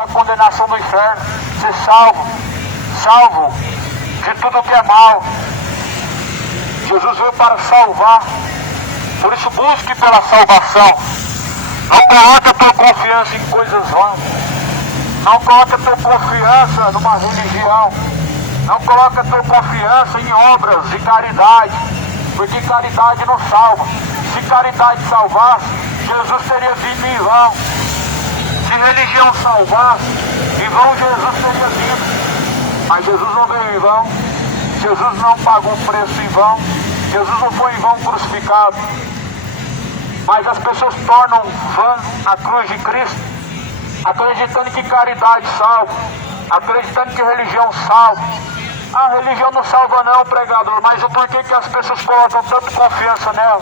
da condenação do inferno, ser salvo de tudo que é mal. Jesus veio para salvar, por isso busque pela salvação. Não coloque a tua confiança em coisas vãs, não coloque a tua confiança numa religião, não coloque a tua confiança em obras de caridade, porque caridade não salva. Se caridade salvasse, Jesus teria vindo em vão. Se religião salvasse, em vão Jesus teria vindo. Mas Jesus não veio em vão, Jesus não pagou preço em vão, Jesus não foi em vão crucificado. Mas as pessoas tornam vã a cruz de Cristo, acreditando que caridade salva, acreditando que religião salva. A religião não salva não, pregador, mas o porquê que as pessoas colocam tanta confiança nela?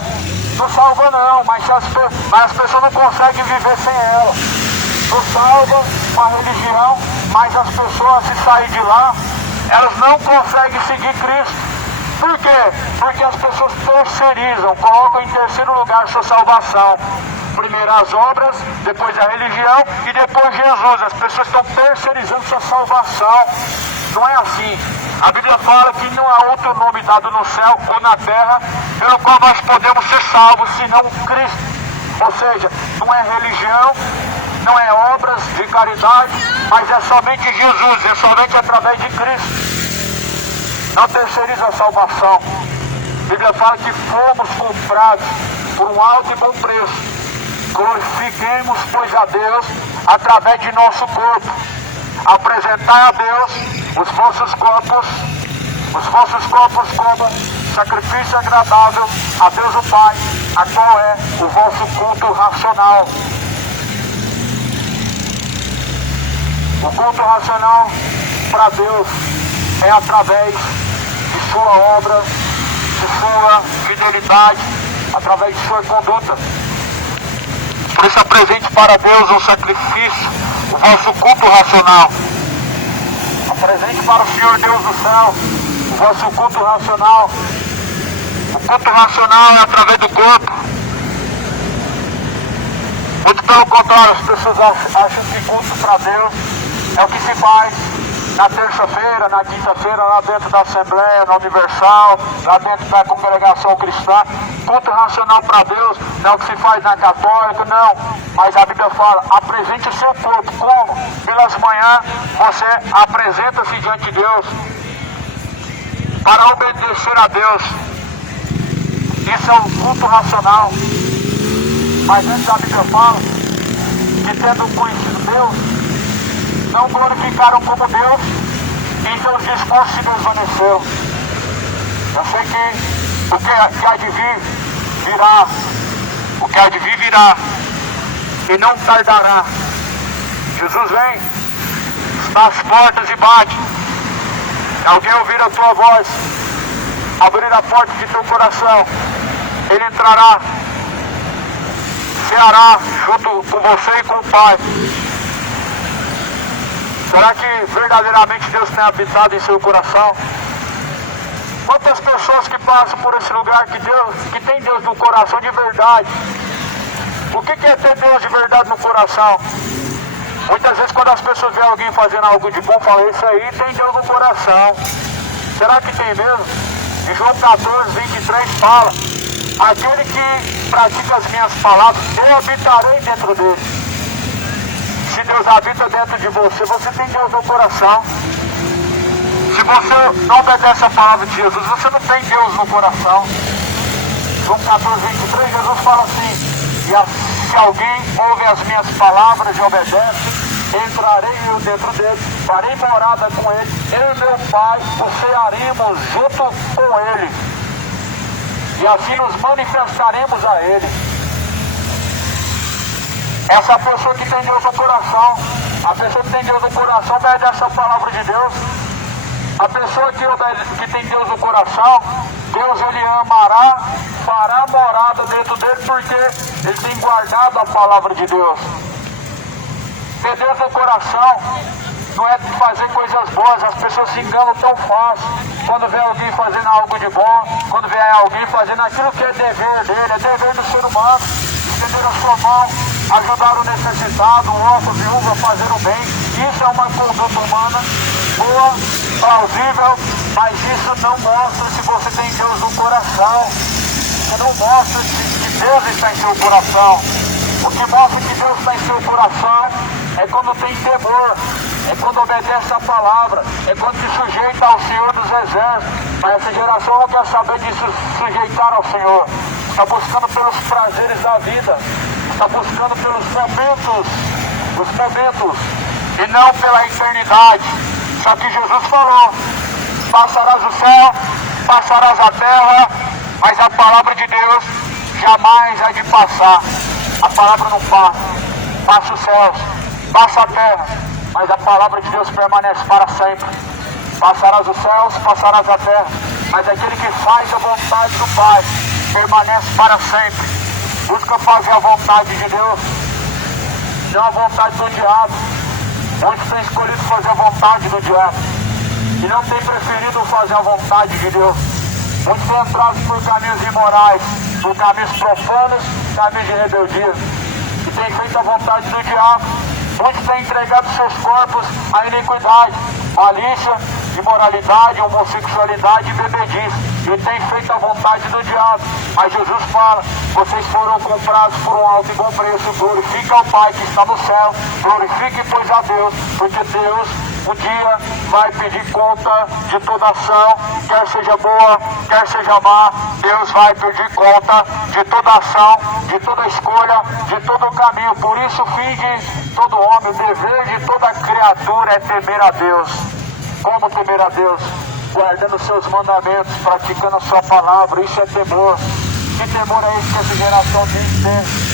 Não salva não, mas as pessoas não conseguem viver sem ela. Não salva com a religião, mas as pessoas, se saírem de lá, elas não conseguem seguir Cristo. Por quê? Porque as pessoas terceirizam, colocam em terceiro lugar a sua salvação. Primeiro as obras, depois a religião e depois Jesus. As pessoas estão terceirizando sua salvação. Não é assim. A Bíblia fala que não há outro nome dado no céu ou na terra pelo qual nós podemos ser salvos, senão Cristo. Ou seja, não é religião, não é obras de caridade, mas é somente Jesus, é somente através de Cristo. Não terceiriza a salvação. A Bíblia fala que fomos comprados por um alto e bom preço. Glorifiquemos, pois, a Deus através de nosso corpo. Apresentai a Deus os vossos corpos como sacrifício agradável a Deus o Pai, a qual é o vosso culto racional. O culto racional para Deus é através de sua obra, de sua fidelidade, através de sua conduta. Por isso apresente para Deus um sacrifício, o vosso culto racional. Apresente para o Senhor Deus do céu o vosso culto racional. O culto racional é através do corpo. Muito pelo contrário, as pessoas acham que culto para Deus é o que se faz na terça-feira, na quinta-feira, lá dentro da Assembleia, na Universal, lá dentro da congregação cristã. Culto racional para Deus não é o que se faz na católica, não. Mas a Bíblia fala, apresente o seu corpo. Como? Pelas manhãs você apresenta-se diante de Deus para obedecer a Deus. Isso é o culto racional. Mas antes a Bíblia fala que tendo conhecido Deus, não glorificaram como Deus, e seus discursos se desvaneceram. Eu sei que o que há de vir virá, o que há de vir virá, e não tardará. Jesus vem, está às portas e bate. Se alguém ouvir a tua voz, abrir a porta de teu coração, ele entrará, ceará junto com você e com o Pai. Será que verdadeiramente Deus tem habitado em seu coração? Quantas pessoas que passam por esse lugar que tem Deus no coração de verdade? O que é ter Deus de verdade no coração? Muitas vezes quando as pessoas veem alguém fazendo algo de bom, falam, isso aí tem Deus no coração. Será que tem mesmo? Em João 14, 23 fala, aquele que pratica as minhas palavras, eu habitarei dentro dele. Se Deus habita dentro de você, você tem Deus no coração. Se você não obedece a palavra de Jesus, você não tem Deus no coração. João 14, 23, Jesus fala assim, se alguém ouve as minhas palavras e obedece, entrarei eu dentro dele, farei morada com ele, eu e meu Pai o cearemos junto com ele. E assim nos manifestaremos a ele. Essa pessoa que tem Deus no coração, a pessoa que tem Deus no coração obedece a palavra de Deus. A pessoa que tem Deus no coração, Deus ele amará, fará morada dentro dele, porque ele tem guardado a palavra de Deus. Ter Deus no coração não é fazer coisas boas, as pessoas se enganam tão fácil. Quando vê alguém fazendo algo de bom, quando vê alguém fazendo aquilo que é dever dele, é dever do ser humano, estender a sua mão, ajudar o necessitado, o órfão, viúva, fazer o bem. Isso é uma conduta humana boa, plausível, mas isso não mostra se você tem Deus no coração. Isso não mostra que Deus está em seu coração. O que mostra que Deus está em seu coração é quando tem temor, é quando obedece a palavra, é quando se sujeita ao Senhor dos Exércitos. Mas essa geração não quer saber de se sujeitar ao Senhor. Está buscando pelos prazeres da vida, está buscando pelos momentos, os momentos, e não pela eternidade. Só que Jesus falou: passarás o céu, passarás a terra, mas a palavra de Deus jamais há de passar. A palavra não passa. Passa os céus, passa a terra, mas a palavra de Deus permanece para sempre. Passarás os céus, passarás a terra, mas aquele que faz a vontade do Pai permanece para sempre. Busca fazer a vontade de Deus, não a vontade do diabo. Muitos têm escolhido fazer a vontade do diabo e não têm preferido fazer a vontade de Deus. Muitos têm entrado por caminhos imorais, por caminhos profanos, caminhos de rebeldia, e têm feito a vontade do diabo. Muitos têm entregado seus corpos à iniquidade, malícia, imoralidade, homossexualidade e bebedice, e têm feito a vontade do diabo. Mas Jesus fala: vocês foram comprados por um alto e bom preço. Glorifique ao Pai que está no céu, glorifique pois a Deus, porque Deus um dia vai pedir conta de toda ação, quer seja boa, quer seja má. Deus vai pedir conta de toda ação, de toda escolha, de todo caminho. Por isso, fim de todo homem, o dever de toda criatura é temer a Deus. Como temer a Deus? Guardando seus mandamentos, praticando a sua palavra. Isso é temor. Que temor é esse que essa geração tem que ter?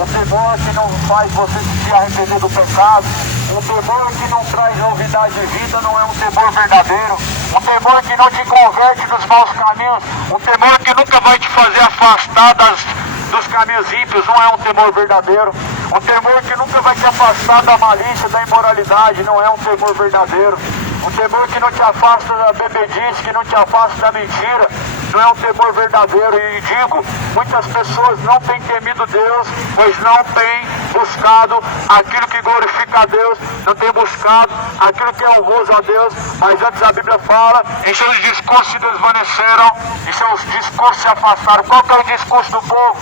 Um temor que não faz você se arrepender do pecado. Um temor que não traz novidade de vida, não é um temor verdadeiro. Um temor que não te converte dos maus caminhos. Um temor que nunca vai te fazer afastar dos caminhos ímpios, não é um temor verdadeiro. Um temor que nunca vai te afastar da malícia, da imoralidade, não é um temor verdadeiro. Um temor que não te afasta da bebedice, que não te afasta da mentira, não é um temor verdadeiro. E digo, muitas pessoas não têm temido Deus, pois não têm buscado aquilo que glorifica a Deus, não têm buscado aquilo que é honroso a Deus. Mas antes a Bíblia fala: em seus discursos se desvaneceram, em seus discursos se afastaram. Qual que é o discurso do povo?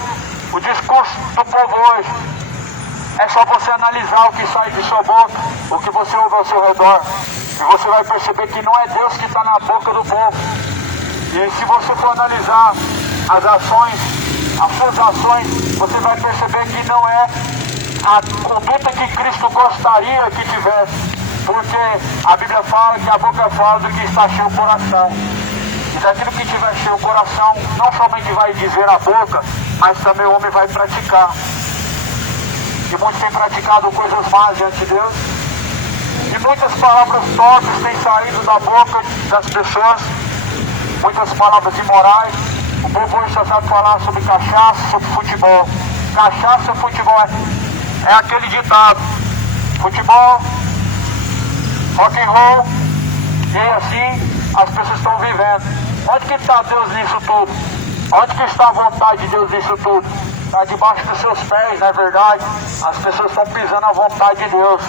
O discurso do povo hoje é só você analisar o que sai de sua boca, o que você ouve ao seu redor, e você vai perceber que não é Deus que está na boca do povo. E se você for analisar as ações, as suas ações, você vai perceber que não é a conduta que Cristo gostaria que tivesse. Porque a Bíblia fala que a boca fala do que está cheio o coração. E daquilo que tiver cheio o coração, não somente vai dizer a boca, mas também o homem vai praticar. E muitos têm praticado coisas más diante de Deus. E muitas palavras torpes têm saído da boca das pessoas. Muitas palavras imorais. O povo hoje só sabe falar sobre cachaça, sobre futebol. Cachaça e futebol é aquele ditado: futebol, rock and roll, e assim as pessoas estão vivendo. Onde que está Deus nisso tudo? Onde que está a vontade de Deus nisso tudo? Está debaixo dos seus pés, não é verdade? As pessoas estão pisando a vontade de Deus.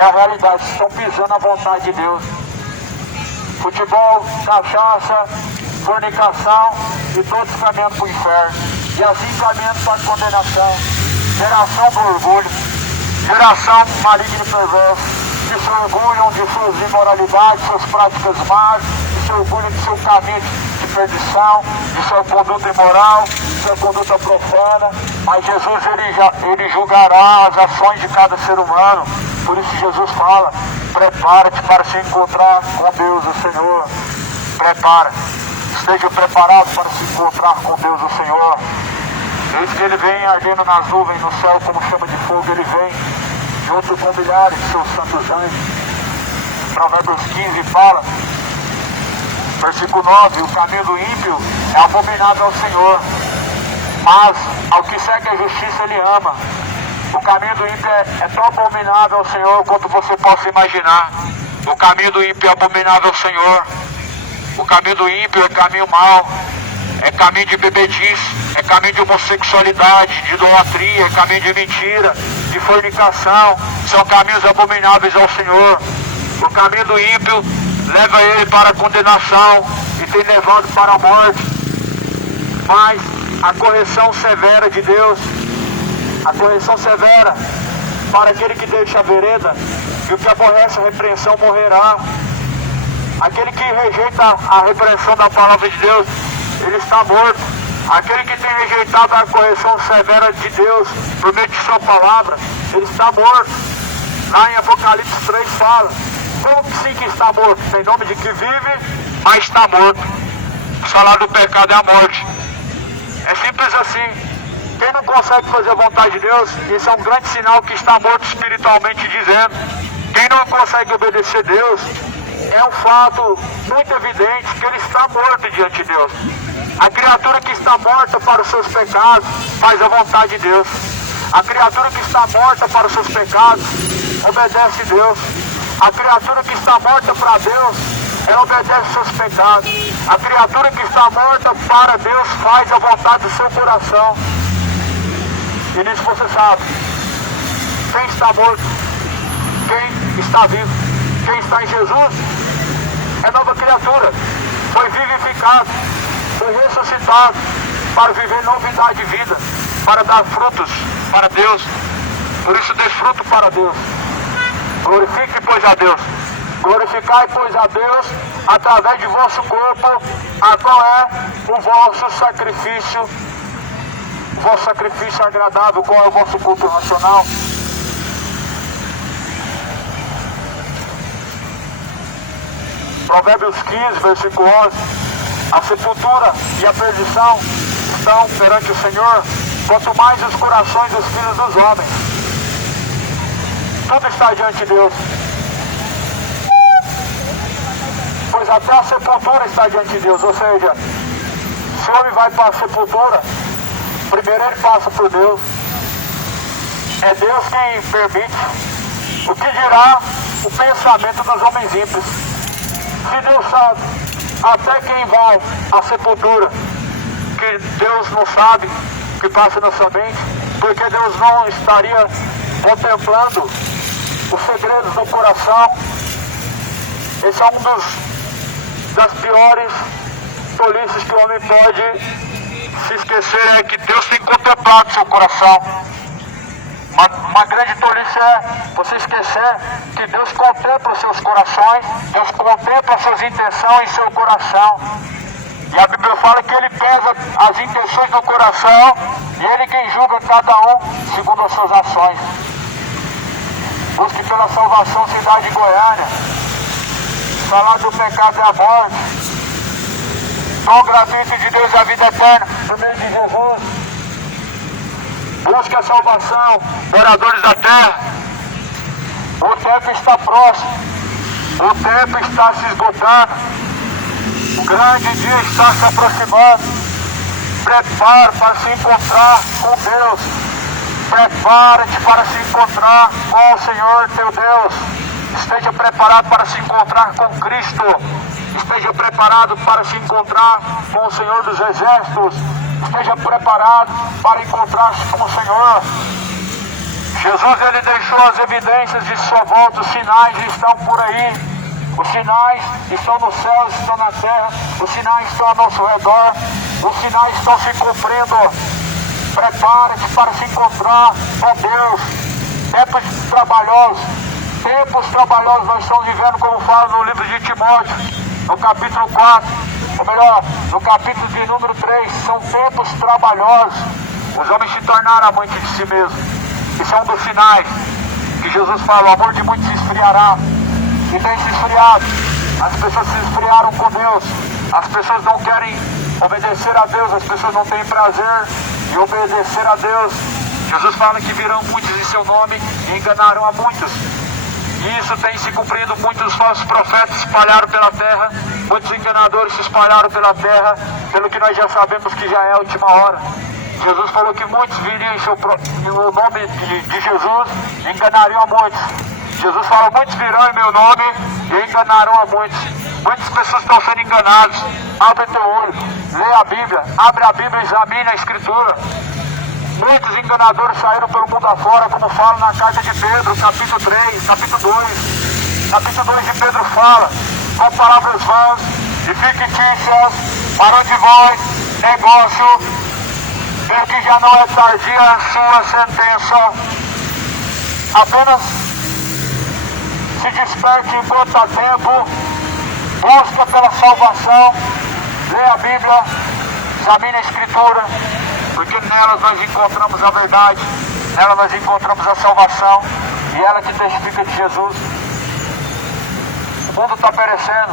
É a realidade, estão pisando a vontade de Deus. Futebol, cachaça, fornicação, e todos caminhando para o inferno. E assim caminhando para a condenação. Geração do orgulho, geração maligna e perversa, que se orgulham de suas imoralidades, suas práticas más, que se orgulham de seu caminho de perdição, de sua conduta imoral, de sua conduta profana. Mas Jesus ele julgará as ações de cada ser humano. Por isso Jesus fala: prepara-te para se encontrar com Deus o Senhor. Prepara, esteja preparado para se encontrar com Deus o Senhor. Eis que ele vem ardendo nas nuvens no céu como chama de fogo. Ele vem junto com milhares de seus santos anjos. Provérbios 15 fala, versículo 9: o caminho do ímpio é abominável ao Senhor, mas ao que segue a justiça ele ama. O caminho do ímpio é tão abominável ao Senhor quanto você possa imaginar. O caminho do ímpio é abominável ao Senhor. O caminho do ímpio é caminho mau, é caminho de bebedice, é caminho de homossexualidade, de idolatria, é caminho de mentira, de de fornicação, são caminhos abomináveis ao Senhor. O caminho do ímpio leva ele para a condenação e tem levado para a morte. Mas a correção severa de Deus, a correção severa para aquele que deixa a vereda, e o que aborrece a repreensão morrerá. Aquele que rejeita a repreensão da palavra de Deus, ele está morto. Aquele que tem rejeitado a correção severa de Deus por meio de sua palavra, ele está morto. Lá em Apocalipse 3 fala, como que sim que está morto? Tem nome de que vive, mas está morto. O salário do pecado é a morte. É simples assim. Quem não consegue fazer a vontade de Deus, isso é um grande sinal que está morto espiritualmente dizendo. Quem não consegue obedecer a Deus, é um fato muito evidente que ele está morto diante de Deus. A criatura que está morta para os seus pecados faz a vontade de Deus. A criatura que está morta para os seus pecados obedece a Deus. A criatura que está morta para Deus, ela obedece aos seus pecados. A criatura que está morta para Deus faz a vontade do seu coração. E nisso você sabe, quem está morto, quem está vivo, quem está em Jesus, é nova criatura, foi vivificado, foi ressuscitado para viver novidade de vida, para dar frutos para Deus. Por isso dê fruto para Deus. Glorifique, pois, a Deus. Glorificai, pois, a Deus através de vosso corpo, a qual é o vosso sacrifício. O vosso sacrifício agradável, qual é o vosso culto racional. Provérbios 15, versículo 11. A sepultura e a perdição estão perante o Senhor, quanto mais os corações dos filhos dos homens. Tudo está diante de Deus. Pois até a sepultura está diante de Deus. Ou seja, se o homem vai para a sepultura, primeiro ele passa por Deus. É Deus quem permite. O que dirá o pensamento dos homens ímpios? Se Deus sabe até quem vai à sepultura, que Deus não sabe o que passa na sua mente, porque Deus não estaria contemplando os segredos do coração. Esse é um das piores tolices que o homem pode se esquecer, é que Deus tem contemplado seu coração. Uma grande tolice é você esquecer que Deus contempla os seus corações, Deus contempla as suas intenções em seu coração. E a Bíblia fala que Ele pesa as intenções do coração e Ele quem julga cada um segundo as suas ações. Busque pela salvação, cidade de Goiânia. O salário do pecado é a morte. Dom gratuito de Deus é a vida eterna, por meio de Jesus. Busque a salvação, moradores da terra. O tempo está próximo. O tempo está se esgotando. O grande dia está se aproximando. Prepare para se encontrar com Deus. Prepare-te para se encontrar com o Senhor teu Deus. Esteja preparado para se encontrar com Cristo. Esteja preparado para se encontrar com o Senhor dos Exércitos. Esteja preparado para encontrar-se com o Senhor. Jesus, ele deixou as evidências de sua volta. Os sinais estão por aí. Os sinais estão no céu, estão na terra. Os sinais estão ao nosso redor. Os sinais estão se cumprindo. Prepare-se para se encontrar com Deus. Tempos trabalhosos. Tempos trabalhosos nós estamos vivendo, como fala no livro de Timóteo, no capítulo 4. Ou melhor, no capítulo de número 3, são tempos trabalhosos. Os homens se tornaram amantes de si mesmos. Isso é um dos sinais que Jesus fala, o amor de muitos se esfriará. E tem se esfriado. As pessoas se esfriaram com Deus. As pessoas não querem obedecer a Deus. As pessoas não têm prazer em obedecer a Deus. Jesus fala que virão muitos em seu nome e enganarão a muitos. E isso tem se cumprido. Muitos falsos profetas se espalharam pela terra. Muitos enganadores se espalharam pela terra. Pelo que nós já sabemos que já é a última hora. Jesus falou que muitos viriam em meu nome de Jesus e enganariam a muitos. Jesus falou, muitos virão em meu nome e enganarão a muitos. Muitas pessoas estão sendo enganadas. Abre teu olho, lê a Bíblia, abre a Bíblia e examine a Escritura. Muitos enganadores saíram pelo mundo afora, como fala na carta de Pedro, capítulo 3, capítulo 2. Capítulo 2 de Pedro fala, com palavras vãs e fictícias, para de vós, negócio, ver que já não é tardia a sua sentença. Apenas se desperte enquanto há tempo, busca pela salvação, lê a Bíblia, examine a Escritura, porque nelas nós encontramos a verdade, nela nós encontramos a salvação, e ela que testifica de Jesus. O mundo está perecendo,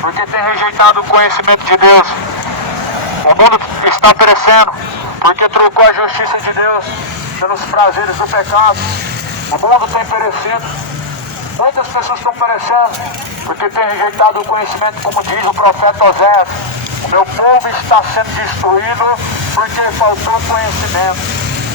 porque tem rejeitado o conhecimento de Deus. O mundo está perecendo, porque trocou a justiça de Deus pelos prazeres do pecado. O mundo tem perecido. Muitas pessoas estão perecendo, porque tem rejeitado o conhecimento, como diz o profeta Oséias. O meu povo está sendo destruído, porque faltou conhecimento.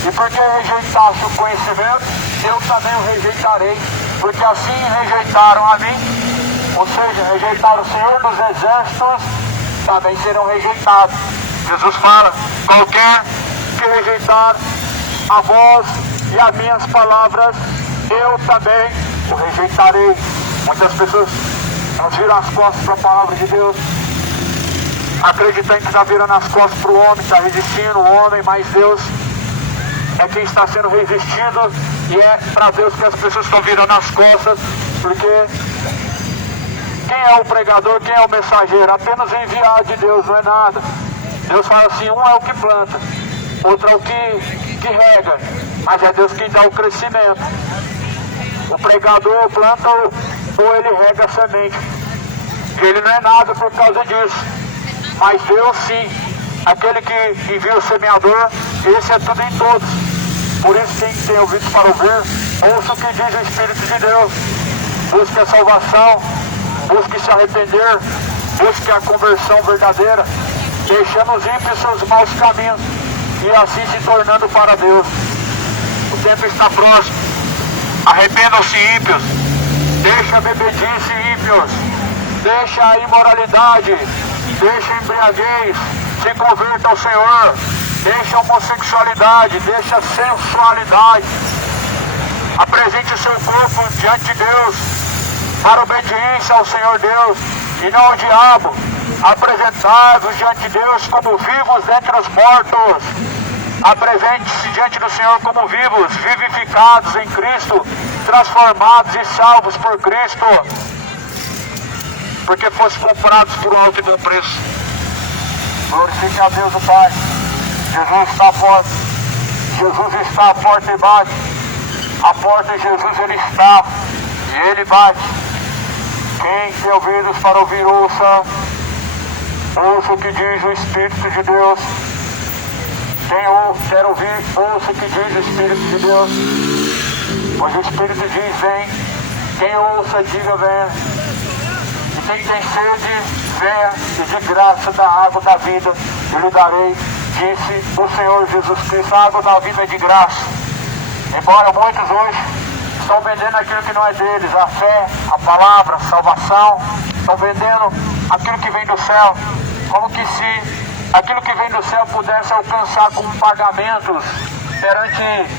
E porque rejeitaste o conhecimento, eu também o rejeitarei. Porque assim rejeitaram a mim, ou seja, rejeitaram o Senhor dos Exércitos, também serão rejeitados. Jesus fala, qualquer que rejeitar a voz e as minhas palavras, eu também o rejeitarei. Muitas pessoas não viram as costas para a palavra de Deus, acreditando que está virando as costas para o homem, está resistindo o homem, mas Deus é quem está sendo resistido, e é para Deus que as pessoas estão virando as costas, porque quem é o pregador, quem é o mensageiro? Apenas enviado de Deus, não é nada. Deus fala assim, um é o que planta, outro é o que rega, mas é Deus quem dá o crescimento. O pregador planta ou ele rega a semente. Ele não é nada por causa disso, mas Deus sim, aquele que envia o semeador, esse é tudo em todos. Por isso quem tem ouvidos para ouvir, ouça o que diz o Espírito de Deus. Busque a salvação, busque se arrepender, busque a conversão verdadeira, deixando os ímpios seus maus caminhos e assim se tornando para Deus. O tempo está próximo. Arrependam-se, ímpios. Deixa a bebedice, ímpios. Deixa a imoralidade. Deixa a embriaguez. Se converta ao Senhor. Deixa a homossexualidade. Deixa a sensualidade. Apresente o seu corpo diante de Deus para obediência ao Senhor Deus e não ao diabo. Apresentai-vos diante de Deus como vivos dentre os mortos. Apresente-se diante do Senhor como vivos, vivificados em Cristo, transformados e salvos por Cristo, porque fosse comprados por um alto e bom preço. Glorifique a Deus o Pai. Jesus está à porta. Jesus está à porta e bate. A porta de Jesus ele está e ele bate. Quem tem ouvidos para ouvir, ouça. Ouça o que diz o Espírito de Deus. Quem quer ouvir, ouça o que diz o Espírito de Deus. Pois o Espírito diz, vem. Quem ouça, diga, venha. E quem tem sede, venha, e de graça da água da vida eu lhe darei. Disse o Senhor Jesus Cristo, a água da vida é de graça. Embora muitos hoje estão vendendo aquilo que não é deles, a fé, a palavra, a salvação, estão vendendo aquilo que vem do céu, como que se aquilo que vem do céu pudesse alcançar com pagamentos perante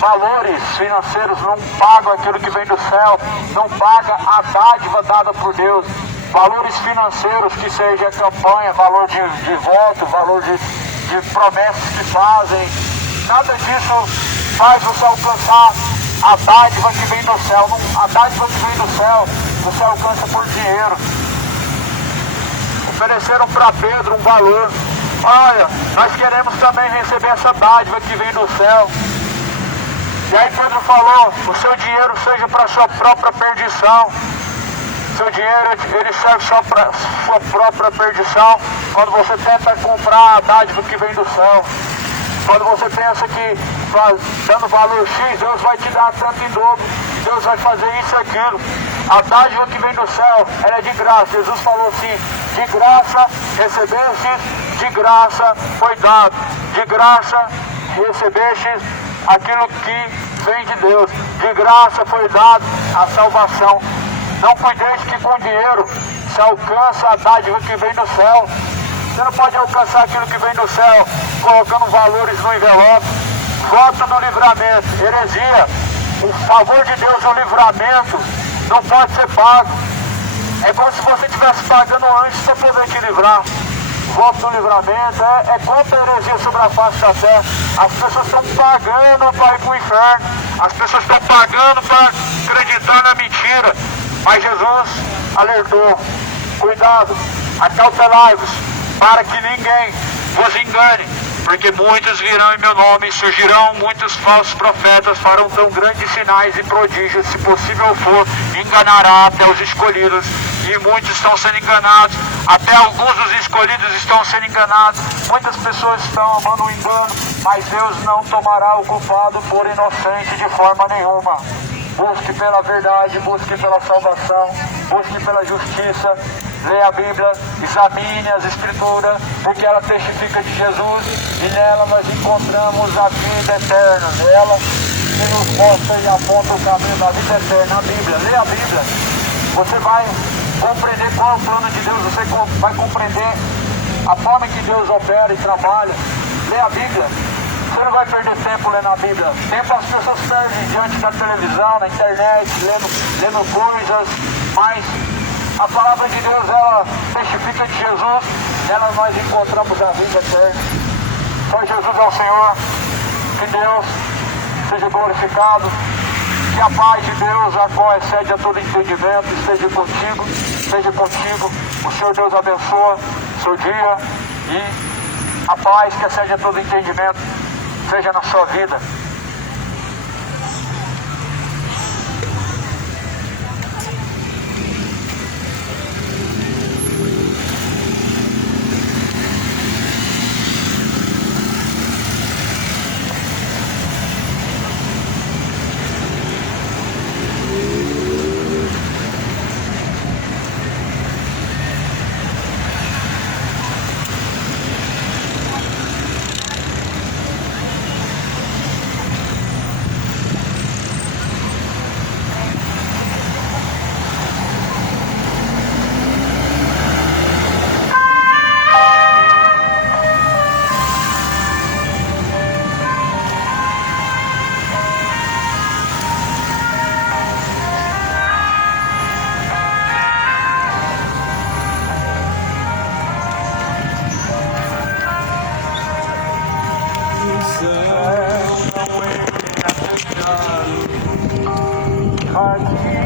valores financeiros. Não pagam aquilo que vem do céu, não paga a dádiva dada por Deus. Valores financeiros, que seja campanha, valor de voto, valor de promessas que fazem, nada disso faz você alcançar a dádiva que vem do céu. A dádiva que vem do céu, você alcança por dinheiro. Ofereceram para Pedro um valor. Olha, nós queremos também receber essa dádiva que vem do céu. E aí Pedro falou, o seu dinheiro seja para a sua própria perdição. Seu dinheiro, ele serve só para sua própria perdição. Quando você tenta comprar a dádiva que vem do céu. Quando você pensa que dando valor X, Deus vai te dar tanto em dobro, Deus vai fazer isso e aquilo. A dádiva que vem do céu, ela é de graça. Jesus falou assim, de graça recebestes, de graça foi dado. De graça recebestes aquilo que vem de Deus. De graça foi dado a salvação. Não cuideis que com dinheiro se alcança a dádiva que vem do céu. Você não pode alcançar aquilo que vem do céu colocando valores no envelope. voto do livramento, heresia. O favor de Deus, o livramento, não pode ser pago. É como se você estivesse pagando antes para poder te livrar. O voto do livramento é contra a heresia sobre a face da terra. As pessoas estão pagando para ir para o inferno. As pessoas estão pagando para acreditar na mentira. Mas Jesus alertou: cuidado, acautelai-vos, para que ninguém vos engane. Porque muitos virão em meu nome, surgirão muitos falsos profetas, farão tão grandes sinais e prodígios, se possível for, enganará até os escolhidos. E muitos estão sendo enganados, até alguns dos escolhidos estão sendo enganados. Muitas pessoas estão amando o engano, mas Deus não tomará o culpado por inocente de forma nenhuma. Busque pela verdade, busque pela salvação, busque pela justiça. Leia a Bíblia, examine as Escrituras, porque ela testifica de Jesus e nela nós encontramos a vida eterna. Nela que nos mostra e aponta o caminho da vida eterna. A Bíblia, leia a Bíblia. Você vai compreender qual é o plano de Deus, você vai compreender a forma que Deus opera e trabalha. Leia a Bíblia. Você não vai perder tempo lendo a Bíblia. Tempo as pessoas perdem diante da televisão, na internet, lendo coisas, mas a palavra de Deus, ela testifica de Jesus, nela nós encontramos a vida eterna. Só Jesus é o Senhor. Que Deus seja glorificado. Que a paz de Deus, a qual excede a todo entendimento, esteja contigo, esteja contigo. O Senhor Deus abençoa o seu dia e a paz que excede a todo entendimento seja na sua vida. Aqui